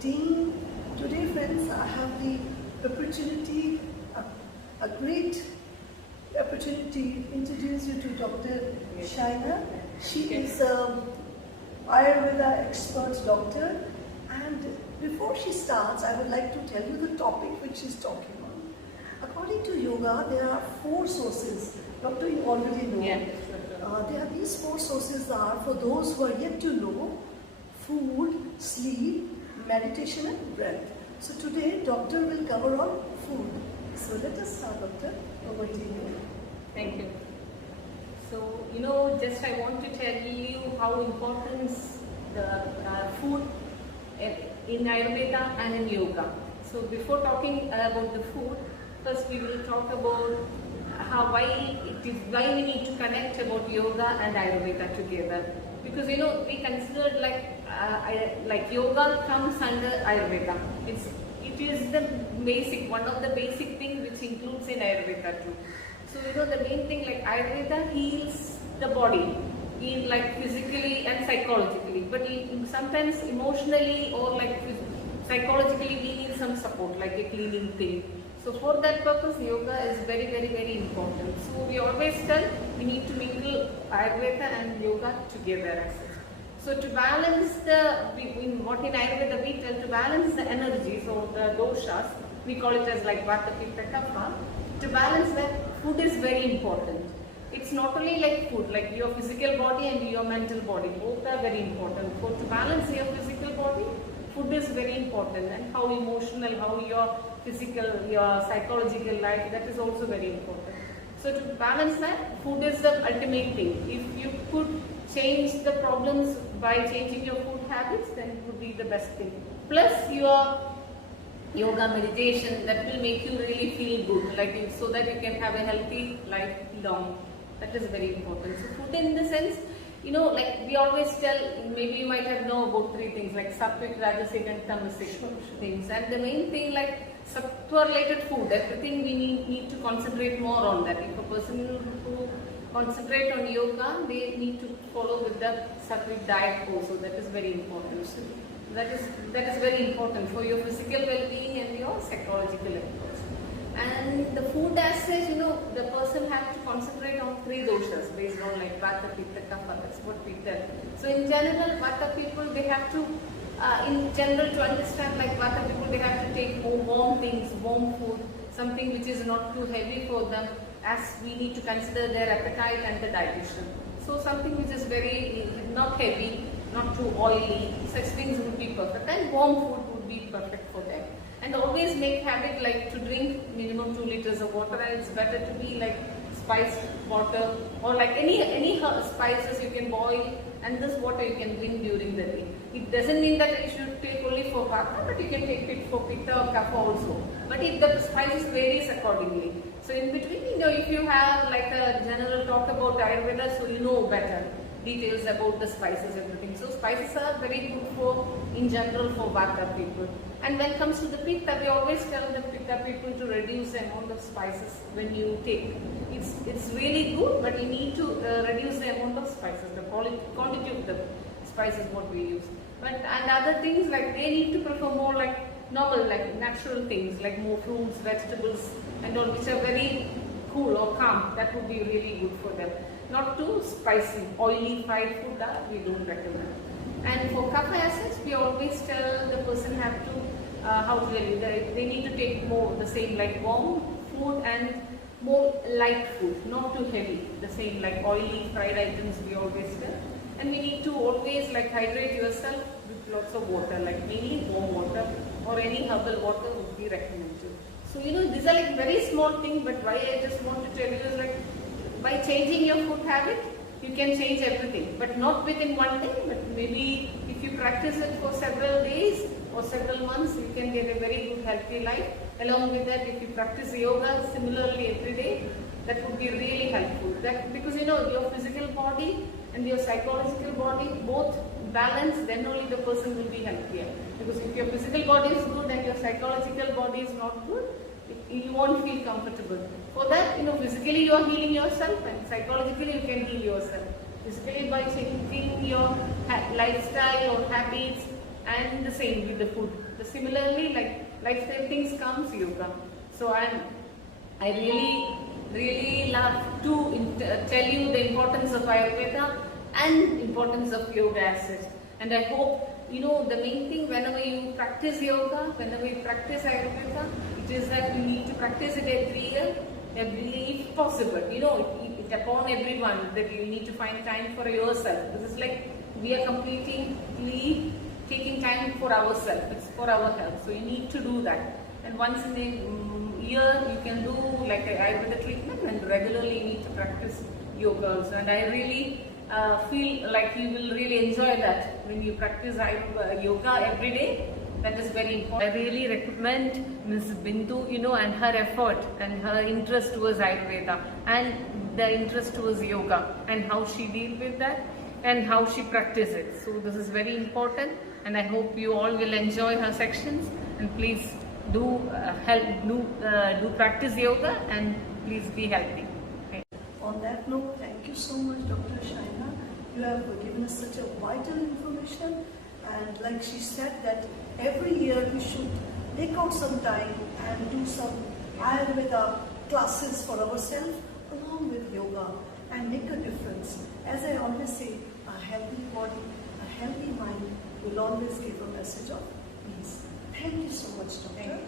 routine. Today, friends, I have the opportunity, a great opportunity to introduce you to Dr. Shayana. She is an Ayurveda expert doctor, and before she starts, I would like to tell you the topic which she's talking on. According to yoga, there are 4 sources. Doctor, you already know. Yeah. There are these 4 sources are for those who are yet to know: food, sleep, meditation and breath. So today, doctor will cover on food. So let us start, doctor. Over to you. Thank you. So, just I want to tell you how important the food in Ayurveda and in yoga. So before talking about the food, first we will talk about why we need to connect about yoga and Ayurveda together. Because we considered like yoga comes under Ayurveda. It is the basic, one of the basic things which includes in Ayurveda too. So the main thing, like Ayurveda heals the body in like physically and psychologically, but sometimes emotionally or like psychologically we need some support, like a cleaning thing. So for that purpose, yoga is very, very, very important. So we always tell we need to mingle Ayurveda and yoga together as such. So to balance what in Ayurveda we tell, to balance the energies or the doshas, we call it as like Vata, Pitta, Kapha. To balance that, food is very important. It's not only like food, like your physical body and your mental body, both are very important. For to balance your physical body, food is very important, and how emotional, how your physical, your psychological life, that is also very important. So to balance that, food is the ultimate thing. If you could change the problems by changing your food habits, then it would be the best thing. Plus your yoga, meditation, that will make you really feel good, so that you can have a healthy life long. That is very important. So food in the sense, like we always tell, maybe you might have known about 3 things like sattvic, rajasic and tamasic things. And the main thing, like sattva related food, everything we need to concentrate more on that. If a person who concentrate on yoga, they need to follow with the sattvic diet also. That is very important. That is very important for your physical well-being and your psychological efforts. And the food as such, the person has to concentrate on 3 doshas based on like Vata, Pitta, Kapha. That's what we tell. So in general, Vata people, they have to, in general, to understand like Vata people, they have to take more warm things, warm food, something which is not too heavy for them, as we need to consider their appetite and the digestion. So something which is very not heavy, not too oily, such things would be perfect, and warm food would be perfect for them. And always make habit like to drink minimum 2 liters of water, and it's better to be like spiced water or like any spices you can boil, and this water you can drink during the day. It doesn't mean that you should take only for Vata, but you can take it for Pitta or Kapha also. But if the spices varies accordingly. So in between, if you have like a general talk about Ayurveda, so you know better details about the spices, everything. So spices are very good for, in general, for Vata people. And when it comes to the Pitta, we always tell the Pitta people to reduce the amount of spices when you take. It's really good, but you need to reduce the amount of spices, the quantity of the spices what we use. And other things, like they need to prefer more like normal, like natural things, like more fruits, vegetables and all, which are very cool or calm. That would be really good for them. Not too spicy, oily, fried food that we don't recommend. And for Kapha assets, we always tell the person have to, they need to take more, the same like warm food and more light food, not too heavy, the same like oily, fried items we always tell. And we need to always like hydrate yourself with lots of water, like mainly warm water or any herbal water would be recommended. So these are like very small things, but why I just want to tell you is like, by changing your food habit, you can change everything, but not within one day, but maybe if you practice it for several days or several months, you can get a very good healthy life. Along with that, if you practice yoga similarly every day, that would be really helpful. Because your physical body and your psychological body both balance, then only the person will be healthier. Because if your physical body is good and your psychological body is not good, you won't feel comfortable. For that, physically you are healing yourself, and psychologically you can heal yourself. Physically by changing your lifestyle or habits, and the same with the food. similarly, like lifestyle things comes yoga. So I really love to tell you the importance of Ayurveda and importance of yoga as such. And I hope, the main thing whenever you practice yoga, whenever you practice Ayurveda, it is that you need to practice it every year, if possible. It upon everyone that you need to find time for yourself. This is like we are completely taking time for ourselves. It's for our health. So you need to do that. And once in a year, you can do like an Ayurveda treatment, and regularly you need to practice yoga also. And I really feel like you will really enjoy that when you practice yoga every day. That is very important. I really recommend Ms. Bindu, and her effort and her interest towards Ayurveda and the interest towards yoga and how she deals with that and how she practices it. So this is very important, and I hope you all will enjoy her sections, and please do practice yoga, and please be healthy. On that note, thank you so much, Dr. Shayana. You have given us such a vital information, and like she said that every year we should take out some time and do some Ayurveda classes for ourselves along with yoga and make a difference. As I always say, a healthy body, a healthy mind will always give a message of peace. Thank you so much, Doctor.